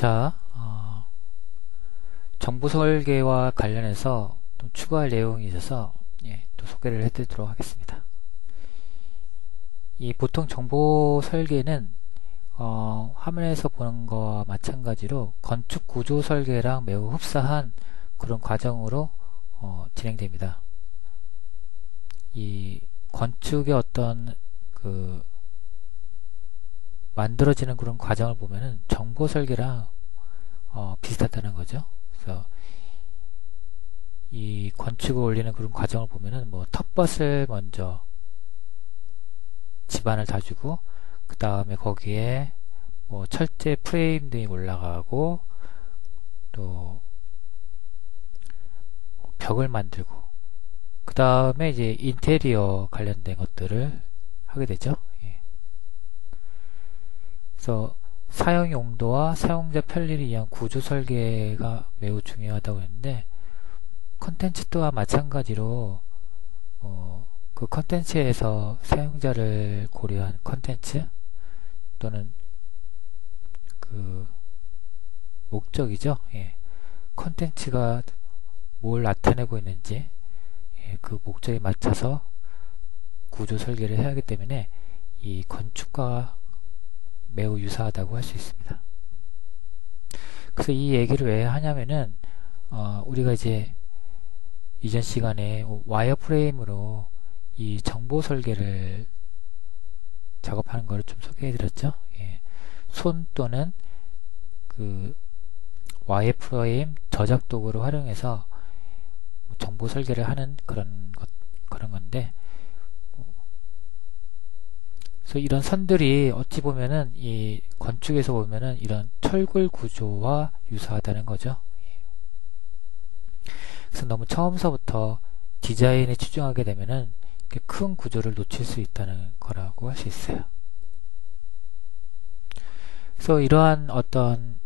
자, 정보 설계와 관련해서 또 추가할 내용이 있어서 또 소개를 해드리도록 하겠습니다. 이 보통 정보 설계는 화면에서 보는 거와 마찬가지로 건축 구조 설계랑 매우 흡사한 그런 과정으로 진행됩니다. 이 건축의 어떤 만들어지는 그런 과정을 보면은 정보 설계랑 비슷하다는 거죠. 그래서 이 건축을 올리는 그런 과정을 보면은 뭐 텃밭을 먼저 집안을 다주고 그 다음에 거기에 뭐 철제 프레임 등이 올라가고 또 벽을 만들고 그 다음에 이제 인테리어 관련된 것들을 하게 되죠. 그래서 사용 용도와 사용자 편리를 위한 구조 설계가 매우 중요하다고 했는데 컨텐츠 또한 마찬가지로 그 컨텐츠에서 사용자를 고려한 컨텐츠 또는 그 목적이죠. 컨텐츠가 뭘 나타내고 있는지 그 목적에 맞춰서 구조 설계를 해야 하기 때문에 이 건축과 매우 유사하다고 할 수 있습니다. 그래서 이 얘기를 왜 하냐면은 우리가 이제 이전 시간에 와이어프레임으로 이 정보 설계를 작업하는 걸 좀 소개해 드렸죠. 손 또는 그 와이어프레임 저작 도구를 활용해서 정보 설계를 하는 그런 건데, 그래서 이런 선들이 어찌 보면은 이 건축에서 보면은 이런 철골 구조와 유사하다는 거죠. 그래서 너무 처음서부터 디자인에 치중하게 되면은 큰 구조를 놓칠 수 있다는 거라고 할 수 있어요. 그래서 이러한 어떤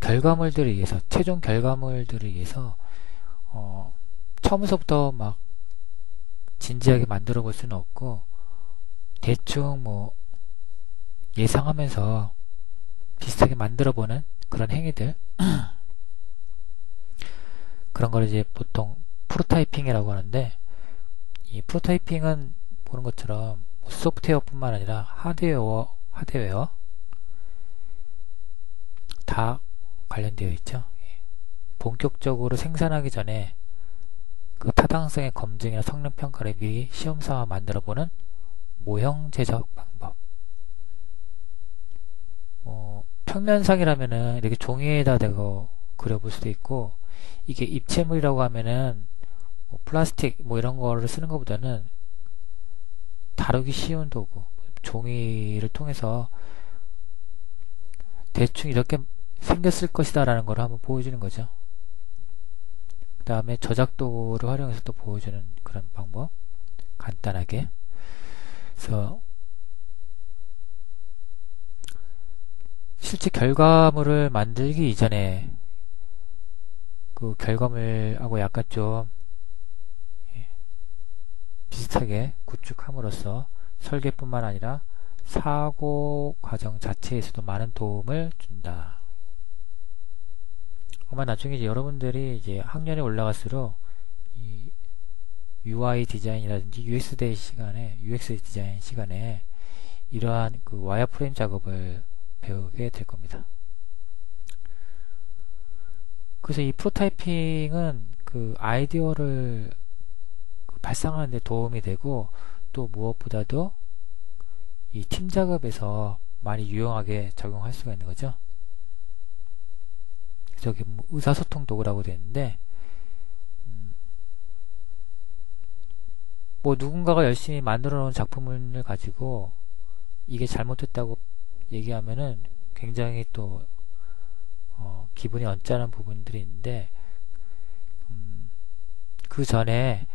결과물들에 의해서 최종 결과물들에 의해서 처음서부터 막 진지하게 만들어 볼 수는 없고 대충 뭐 예상하면서 비슷하게 만들어 보는 그런 행위들 그런 걸 이제 보통 프로타이핑이라고 하는데, 이 프로타이핑은 보는 것처럼 소프트웨어 뿐만 아니라 하드웨어 다 관련되어 있죠. 본격적으로 생산하기 전에 그 타당성의 검증이나 성능 평가를 미리 시험삼아 만들어보는 모형 제작 방법. 평면상이라면은 이렇게 종이에다 대고 그려볼 수도 있고, 이게 입체물이라고 하면은 뭐 플라스틱 뭐 이런 거를 쓰는 것보다는 다루기 쉬운 도구, 종이를 통해서 대충 이렇게 생겼을 것이다 라는 걸 한번 보여주는 거죠. 그 다음에 저작 도구를 활용해서 또 보여주는 그런 방법, 간단하게. 그래서 실제 결과물을 만들기 이전에 그 결과물하고 약간 좀 비슷하게 구축함으로써 설계뿐만 아니라 사고 과정 자체에서도 많은 도움을 준다. 아마 나중에 이제 여러분들이 이제 학년이 올라갈수록 이 UI 디자인이라든지 UX 디자인 시간에 이러한 그 와이어프레임 작업을 배우게 될 겁니다. 그래서 이 프로타이핑은 그 아이디어를 발상하는 데 도움이 되고, 또 무엇보다도 이 팀 작업에서 많이 유용하게 적용할 수가 있는 거죠. 저기 뭐 의사소통 도구라고 되어 있는데, 뭐 누군가가 열심히 만들어 놓은 작품을 가지고 이게 잘못됐다고 얘기하면은 굉장히 또 기분이 언짢은 부분들이 있는데, 그 전에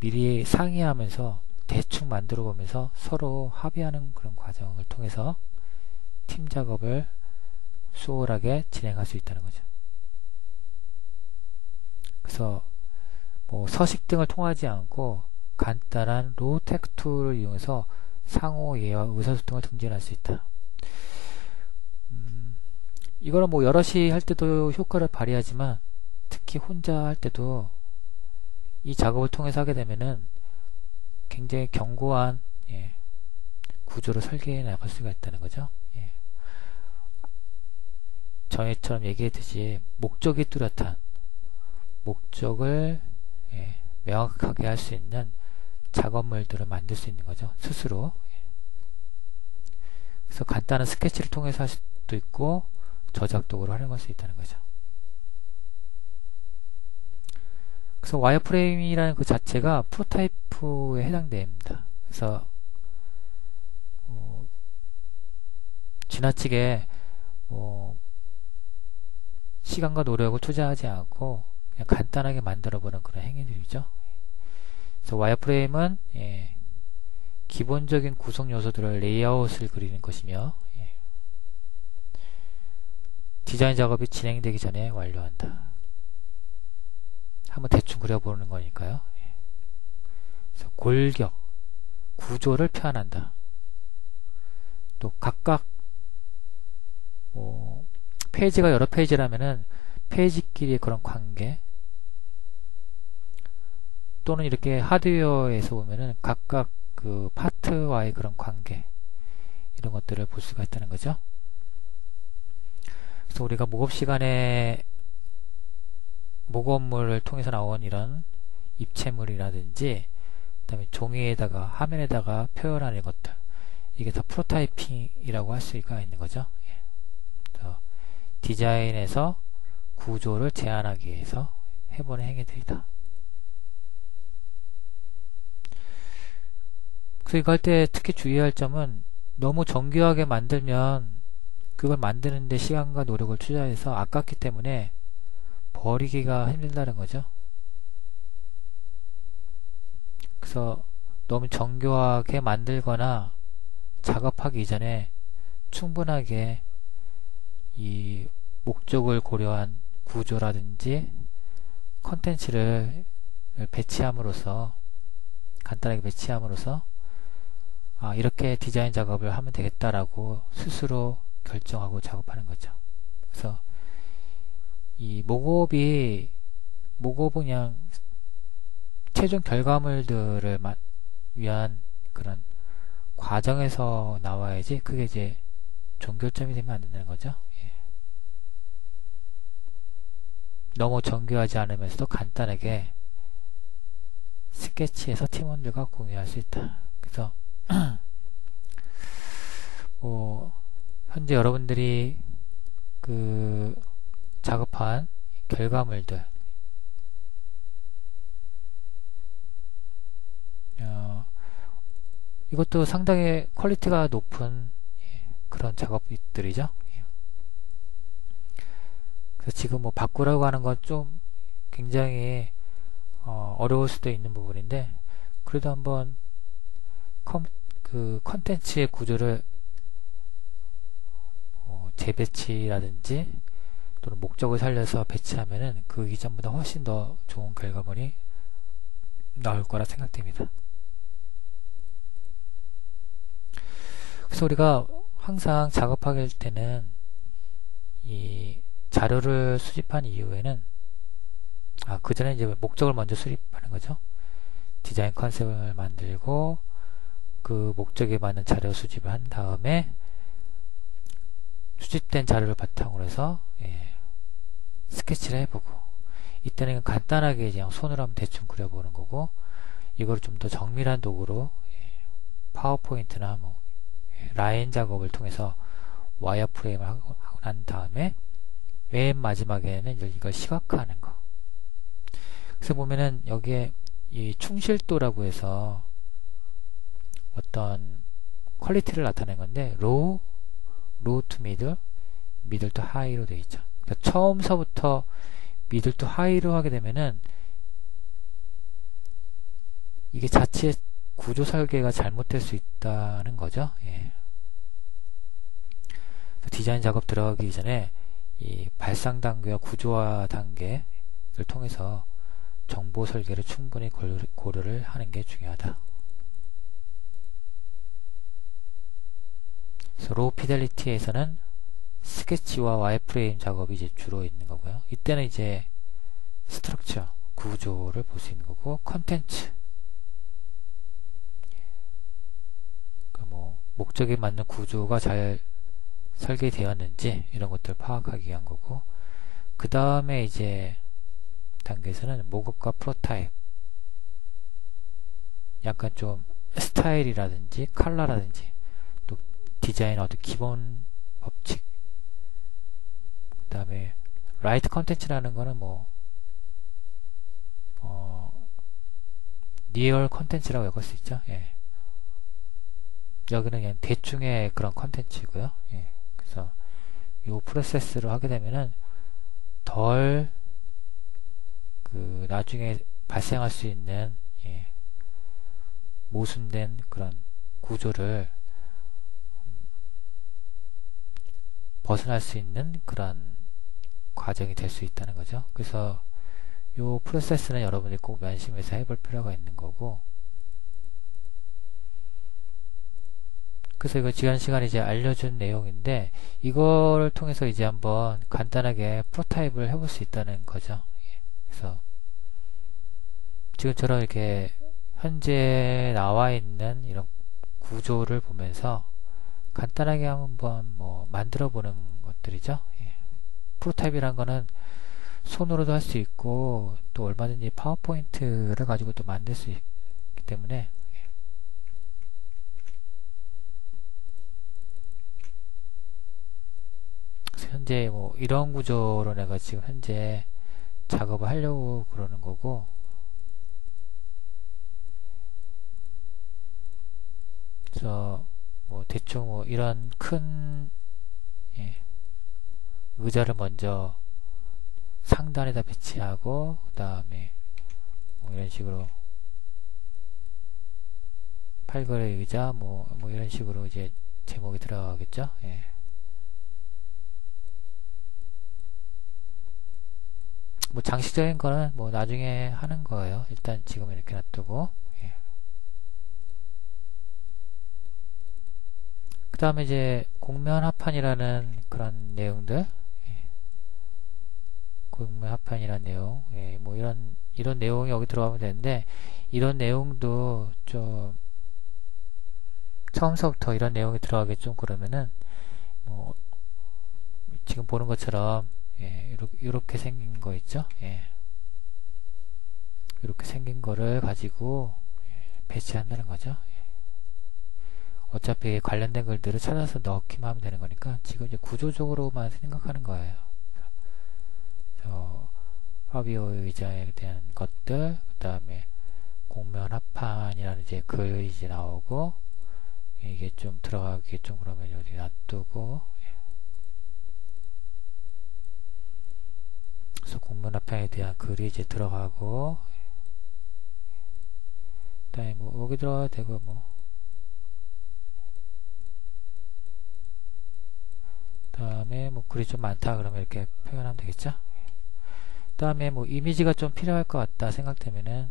미리 상의하면서 대충 만들어 보면서 서로 합의하는 그런 과정을 통해서 팀 작업을 수월하게 진행할 수 있다는 거죠. 그래서 뭐 서식 등을 통하지 않고 간단한 로우테크 툴을 이용해서 상호 이해와 의사소통을 증진할 수 있다. 이거는 뭐 여럿이 할 때도 효과를 발휘하지만 특히 혼자 할 때도 이 작업을 통해서 하게 되면은 굉장히 견고한 구조를 설계해 나갈 수가 있다는 거죠. 전에처럼 얘기했듯이 목적이 뚜렷한 목적을 명확하게 할 수 있는 작업물들을 만들 수 있는 거죠. 스스로. 그래서 간단한 스케치를 통해서 할 수도 있고 저작 도구를 활용할 수 있다는 거죠. 그래서 와이어프레임이라는 그 자체가 프로타이프에 해당됩니다. 그래서 지나치게 시간과 노력을 투자하지 않고 그냥 간단하게 만들어보는 그런 행위들이죠. 그래서 와이어프레임은 기본적인 구성 요소들을 레이아웃을 그리는 것이며 디자인 작업이 진행되기 전에 완료한다. 한번 대충 그려보는 거니까요. 그래서 골격, 구조를 표현한다. 또 각각 페이지가 여러 페이지라면은 페이지끼리의 그런 관계, 또는 이렇게 하드웨어에서 보면은 각각 그 파트와의 그런 관계, 이런 것들을 볼 수가 있다는 거죠. 그래서 우리가 목업 시간에 목업물을 통해서 나온 이런 입체물이라든지 그 다음에 종이에다가 화면에다가 표현하는 것들, 이게 다 프로타이핑이라고 할 수가 있는 거죠. 디자인에서 구조를 제안하기 위해서 해보는 행위들이다. 그래서 이거 할 때 특히 주의할 점은 너무 정교하게 만들면 그걸 만드는데 시간과 노력을 투자해서 아깝기 때문에 버리기가 힘들다는 거죠. 그래서 너무 정교하게 만들거나 작업하기 이전에 충분하게 이 목적을 고려한 구조라든지 컨텐츠를 배치함으로써, 간단하게 배치함으로써 이렇게 디자인 작업을 하면 되겠다라고 스스로 결정하고 작업하는 거죠. 그래서 이 목업은 그냥 최종 결과물들을 위한 그런 과정에서 나와야지 그게 이제 종결점이 되면 안 된다는 거죠. 너무 정교하지 않으면서도 간단하게 스케치해서 팀원들과 공유할 수 있다. 그래서 현재 여러분들이 그 작업한 결과물들, 이것도 상당히 퀄리티가 높은 그런 작업들이죠. 그래서 지금 뭐 바꾸라고 하는 건 좀 굉장히 어려울 수도 있는 부분인데, 그래도 한번 그 컨텐츠의 구조를 재배치라든지 또는 목적을 살려서 배치하면은 그 이전보다 훨씬 더 좋은 결과물이 나올 거라 생각됩니다. 그래서 우리가 항상 작업할 때는 이 자료를 수집한 이후에는 그 전에 이제 목적을 먼저 수립하는 거죠. 디자인 컨셉을 만들고 그 목적에 맞는 자료 수집을 한 다음에 수집된 자료를 바탕으로 해서 스케치를 해보고, 이때는 간단하게 그냥 손으로 한번 대충 그려보는 거고, 이걸 좀 더 정밀한 도구로 파워포인트나 뭐 라인 작업을 통해서 와이어프레임을 하고 난 다음에 맨 마지막에는 이걸 시각화하는 거. 그래서 보면은 여기에 이 충실도라고 해서 어떤 퀄리티를 나타낸 건데, 로우 투 미들, 미들 투 하이로 되어 있죠. 그러니까 처음서부터 미들 투 하이로 하게 되면은 이게 자체 구조 설계가 잘못될 수 있다는 거죠. 디자인 작업 들어가기 전에 이 발상 단계와 구조화 단계를 통해서 정보 설계를 충분히 고려를 하는 게 중요하다. 그래서 그래서 로우 피델리티에서는 스케치와 와이프레임 작업이 이제 주로 있는 거고요. 이때는 이제 스트럭처, 구조를 볼 수 있는 거고, 컨텐츠, 그러니까 뭐 목적에 맞는 구조가 잘 설계되었는지 이런 것들 파악하기 위한 거고, 그 다음에 이제 단계에서는 목업과 프로타입, 약간 좀 스타일이라든지 컬러라든지 또 디자인의 어떤 기본 법칙, 그 다음에 라이트 컨텐츠라는 거는 뭐 리얼 컨텐츠라고 읽을 수 있죠. 예. 여기는 그냥 대충의 그런 컨텐츠고요. 예. 그래서 이 프로세스를 하게 되면은 덜 그 나중에 발생할 수 있는 모순된 그런 구조를 벗어날 수 있는 그런 과정이 될 수 있다는 거죠. 그래서 이 프로세스는 여러분이 꼭 면심해서 해볼 필요가 있는 거고, 그래서 이거 지난 시간에 이제 알려준 내용인데, 이거를 통해서 이제 한번 간단하게 프로타입을 해볼 수 있다는 거죠. 그래서 지금처럼 이렇게 현재 나와 있는 이런 구조를 보면서 간단하게 한번 뭐 만들어 보는 것들이죠. 프로타입이란 거는 손으로도 할 수 있고 또 얼마든지 파워포인트를 가지고 또 만들 수 있기 때문에, 그래서 현재 뭐 이런 구조로 내가 지금 현재 작업을 하려고 그러는 거고, 그래서 뭐 대충 뭐 이런 큰 의자를 먼저 상단에다 배치하고, 그 다음에 뭐 이런 식으로 팔걸이 의자 뭐 이런 식으로 이제 제목이 들어가겠죠. 뭐 장식적인 거는 뭐 나중에 하는 거예요. 일단 지금 이렇게 놔두고, 그 다음에 이제 곡면 합판이라는 그런 내용들, 곡면 합판이라는 내용, 뭐 이런 내용이 여기 들어가면 되는데, 이런 내용도 좀 처음서부터 이런 내용이 들어가기 좀 그러면은 뭐 지금 보는 것처럼 이렇게 생긴 거 있죠. 이렇게 생긴 거를 가지고 배치한다는 거죠. 어차피 관련된 글들을 찾아서 넣기만 하면 되는 거니까 지금 이제 구조적으로만 생각하는 거예요. 파비오 의자에 대한 것들, 그 다음에 곡면 합판이라는 이제 글이 이제 나오고, 이게 좀 들어가기 좀 그러면 여기 놔두고, 그래서 곡면 합판에 대한 글이 이제 들어가고, 그 다음에 뭐 여기 들어가도 되고, 뭐 다음에 뭐 글이 좀 많다 그러면 이렇게 표현하면 되겠죠. 그 다음에 뭐 이미지가 좀 필요할 것 같다 생각되면은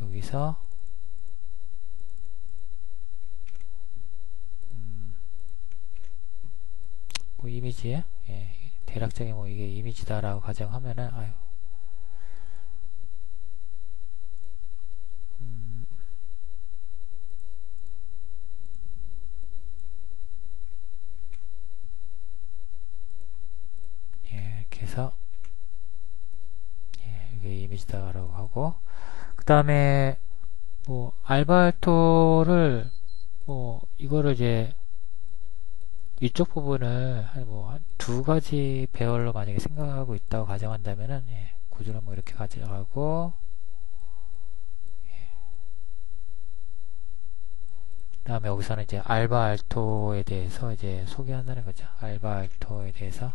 여기서 뭐 이미지에 대략적인 뭐 이게 이미지다라고 가정하면은 이렇게 해서 이게 이미지다라고 하고, 그 다음에 뭐 알바알토를 뭐 이거를 이제 이쪽 부분을 한 두 가지 배열로 만약에 생각하고 있다고 가정한다면은 구조를 뭐 이렇게 가져가고, 그 다음에 여기서는 이제 알바알토에 대해서 이제 소개한다는 거죠. 알바알토에 대해서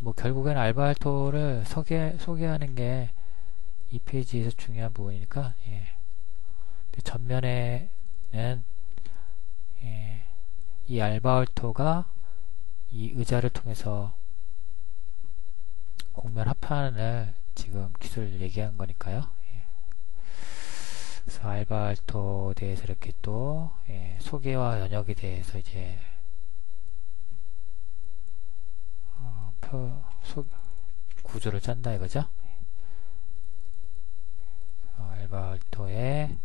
뭐 결국엔 알바알토를 소개하는 게 이 페이지에서 중요한 부분이니까, 전면에는 이 알바알토가 이 의자를 통해서 곡면 합판을 지금 기술을 얘기한 거니까요. 그래서 알바알토에 대해서 이렇게 또 소개와 연역에 대해서 이제 구조를 짠다 이거죠. 알바알토의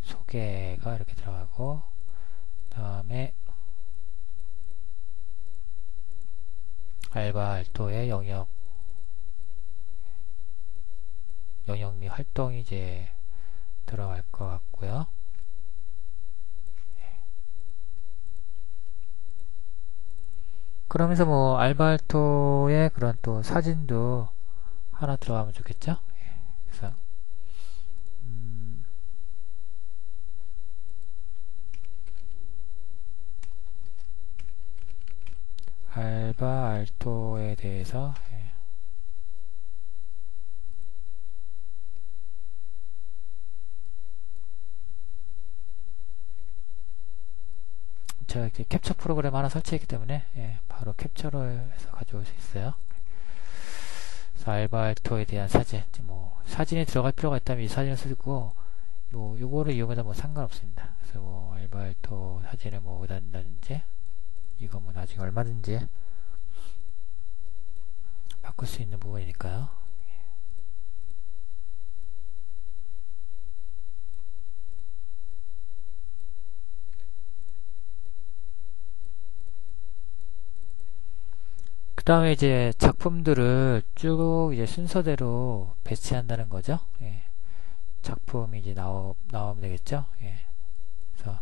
소개가 이렇게 들어가고, 다음에 알바알토의 영역 및 활동이 이제 들어갈 것 같고요. 그러면서 뭐 알바알토의 그런 또 사진도 하나 들어가면 좋겠죠. 그래서 알바알토에 대해서 제가 이렇게 캡처 프로그램 하나 설치했기 때문에 바로 캡처를 해서 가져올 수 있어요. 그래서 알바알토에 대한 사진, 뭐 사진이 들어갈 필요가 있다면 이 사진을 쓰고, 뭐 요거를 이용해도 뭐 상관없습니다. 그래서 뭐 알바알토 사진을 뭐 어디다 든다든지, 이거 뭐 나중에 얼마든지 바꿀 수 있는 부분이니까요. 그 다음에 이제 작품들을 쭉 이제 순서대로 배치한다는 거죠. 작품이 이제 나오면 되겠죠. 그래서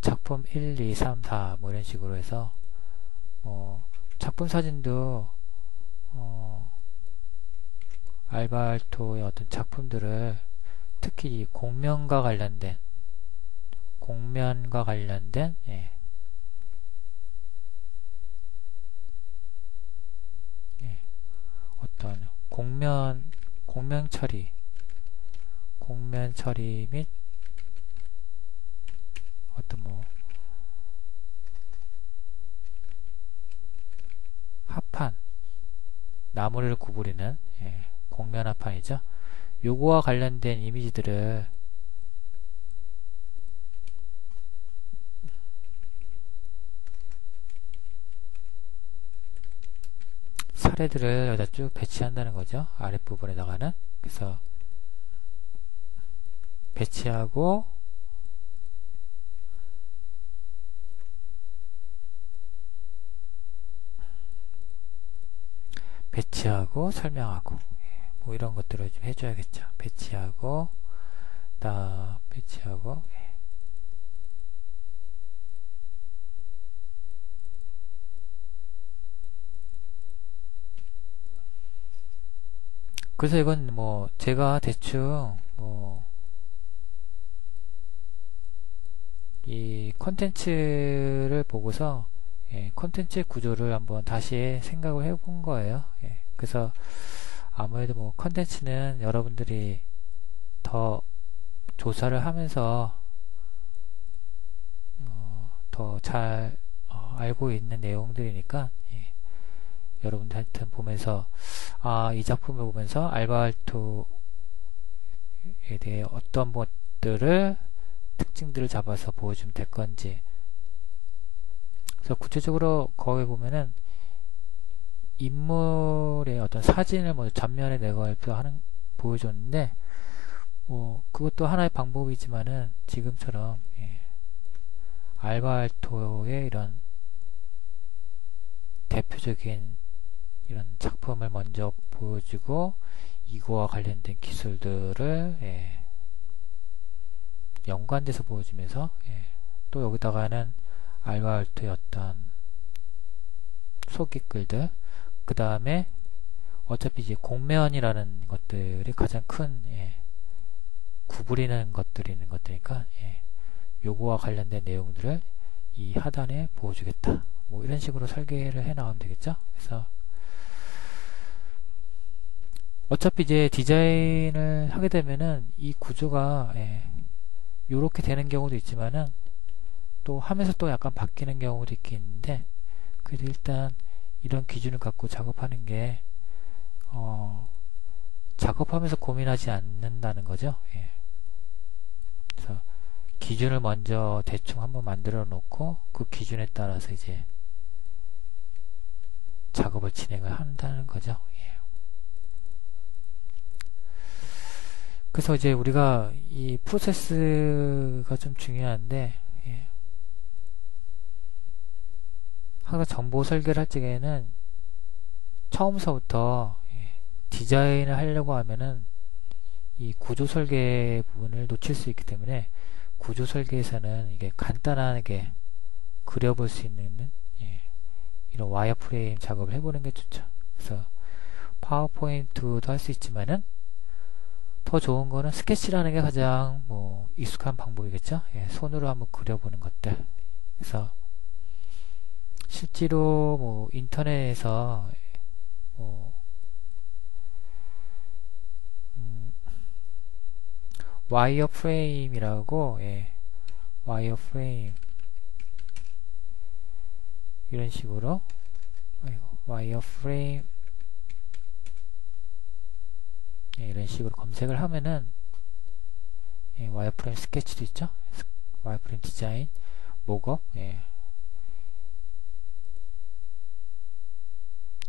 작품 1, 2, 3, 4 뭐 이런 식으로 해서 뭐 작품 사진도 알바알토의 어떤 작품들을 특히 공면과 관련된 어떤 공면 처리 및 어떤 뭐 합판, 나무를 구부리는 공면 합판이죠. 요거와 관련된 이미지들을 사례들을 여기다 쭉 배치한다는 거죠. 아랫부분에다가는. 그래서 배치하고 설명하고 뭐 이런 것들을 좀 해줘야겠죠. 배치하고 그래서 이건 뭐 제가 대충 뭐 이 컨텐츠를 보고서 컨텐츠 구조를 한번 다시 생각을 해본 거예요. 그래서 아무래도 뭐 컨텐츠는 여러분들이 더 조사를 하면서 더 잘 알고 있는 내용들이니까 여러분들 하여튼 보면서 이 작품을 보면서 알바알토에 대해 어떤 것들을 특징들을 잡아서 보여주면 될 건지. 그래서 구체적으로 거기 보면은 인물의 어떤 사진을 먼저 전면에 내걸어서 보여줬는데, 뭐 그것도 하나의 방법이지만은 지금처럼 알바알토의 이런 대표적인 이런 작품을 먼저 보여주고 이거와 관련된 기술들을 연관돼서 보여주면서 또 여기다가는 알바알토의 어떤 소개글들, 그 다음에 어차피 이제 공면이라는 것들이 가장 큰 구부리는 것들이 있는 것들이니까 요거와 관련된 내용들을 이 하단에 보여주겠다. 뭐 이런 식으로 설계를 해 나가면 되겠죠. 그래서 어차피 이제 디자인을 하게 되면은 이 구조가 요렇게 되는 경우도 있지만은 또 하면서 또 약간 바뀌는 경우도 있긴 있는데, 그래도 일단 이런 기준을 갖고 작업하는 게 작업하면서 고민하지 않는다는 거죠. 기준을 먼저 대충 한번 만들어 놓고 그 기준에 따라서 이제 작업을 진행을 한다는 거죠. 예. 그래서 이제 우리가 이 프로세스가 좀 중요한데, 예. 항상 정보 설계를 할 적에는 처음서부터 디자인을 하려고 하면은 이 구조 설계 부분을 놓칠 수 있기 때문에 구조 설계에서는 이게 간단하게 그려볼 수 있는 이런 와이어프레임 작업을 해보는 게 좋죠. 그래서 파워포인트도 할 수 있지만은 더 좋은 거는 스케치라는 게 가장 뭐 익숙한 방법이겠죠. 손으로 한번 그려보는 것들. 그래서 실제로 뭐 인터넷에서 와이어프레임이라고, 와이어프레임 이런 식으로 와이어프레임 이런 식으로 검색을 하면은 와이어프레임 스케치도 있죠. 와이어프레임 디자인, 목업,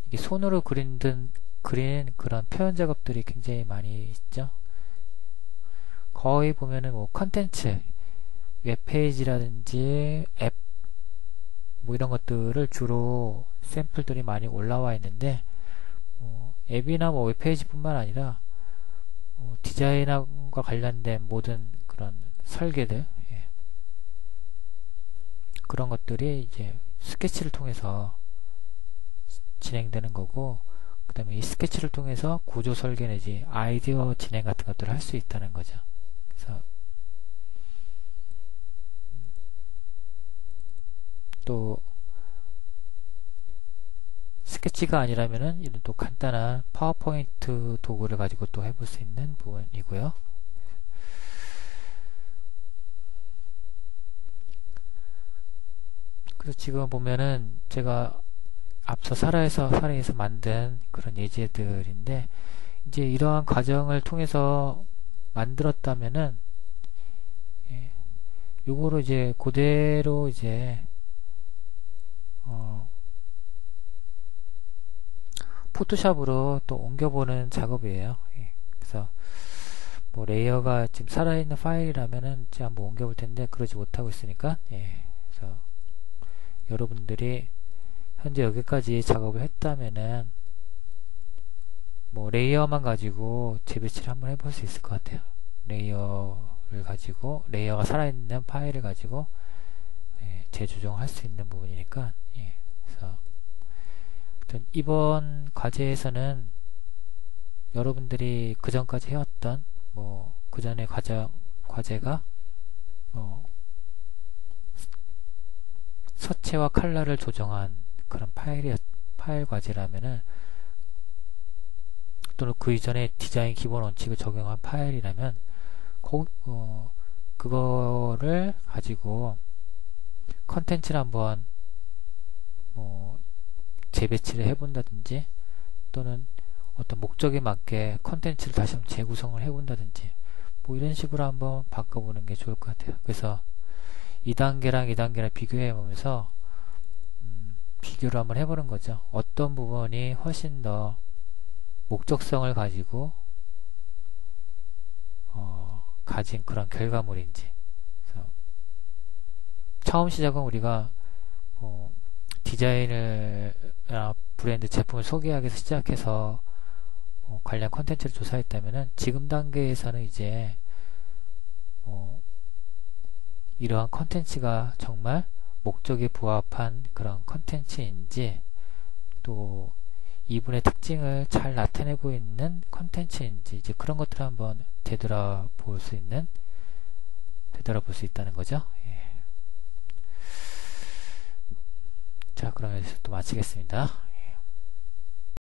이게 손으로 그린 그런 표현 작업들이 굉장히 많이 있죠. 거의 보면은 뭐 컨텐츠, 웹페이지라든지 앱 뭐 이런 것들을 주로 샘플들이 많이 올라와 있는데 앱이나 뭐 웹페이지뿐만 아니라 디자인과 관련된 모든 그런 설계들 그런 것들이 이제 스케치를 통해서 진행되는 거고, 그 다음에 이 스케치를 통해서 구조 설계 내지 아이디어 진행 같은 것들을 할 수 있다는 거죠. 그래서 또 스케치가 아니라면은 이런 또 간단한 파워포인트 도구를 가지고 또 해볼 수 있는 부분이고요. 그래서 지금 보면은 제가 앞서 사례에서 만든 그런 예제들인데, 이제 이러한 과정을 통해서 만들었다면은 요거로 이제 그대로 이제 포토샵으로 또 옮겨보는 작업이에요. 그래서 뭐 레이어가 지금 살아있는 파일이라면은 제가 한번 옮겨볼 텐데 그러지 못하고 있으니까, 그래서 여러분들이 현재 여기까지 작업을 했다면은 뭐 레이어만 가지고 재배치를 한번 해볼 수 있을 것 같아요. 레이어를 가지고, 레이어가 살아있는 파일을 가지고 재조정할 수 있는 부분이니까, 그래서 이번 과제에서는 여러분들이 그 전까지 해왔던 뭐 그 전에 과제가 서체와 컬러를 조정한 그런 파일 과제라면은, 또는 그 이전에 디자인 기본 원칙을 적용한 파일이라면 그거를 가지고 컨텐츠를 한번 뭐 재배치를 해본다든지, 또는 어떤 목적에 맞게 컨텐츠를 다시 한번 재구성을 해본다든지, 뭐 이런 식으로 한번 바꿔보는 게 좋을 것 같아요. 그래서 2단계랑 2단계를 비교해 보면서 비교를 한번 해보는 거죠. 어떤 부분이 훨씬 더 목적성을 가지고 가진 그런 결과물인지. 그래서 처음 시작은 우리가 디자인을 브랜드 제품을 소개하기 위해서 시작해서 관련 콘텐츠를 조사했다면은, 지금 단계에서는 이제 이러한 콘텐츠가 정말 목적에 부합한 그런 콘텐츠인지, 또 이분의 특징을 잘 나타내고 있는 콘텐츠인지, 이제 그런 것들을 한번 되돌아볼 수 있다는 거죠. 자, 그러면 또 마치겠습니다.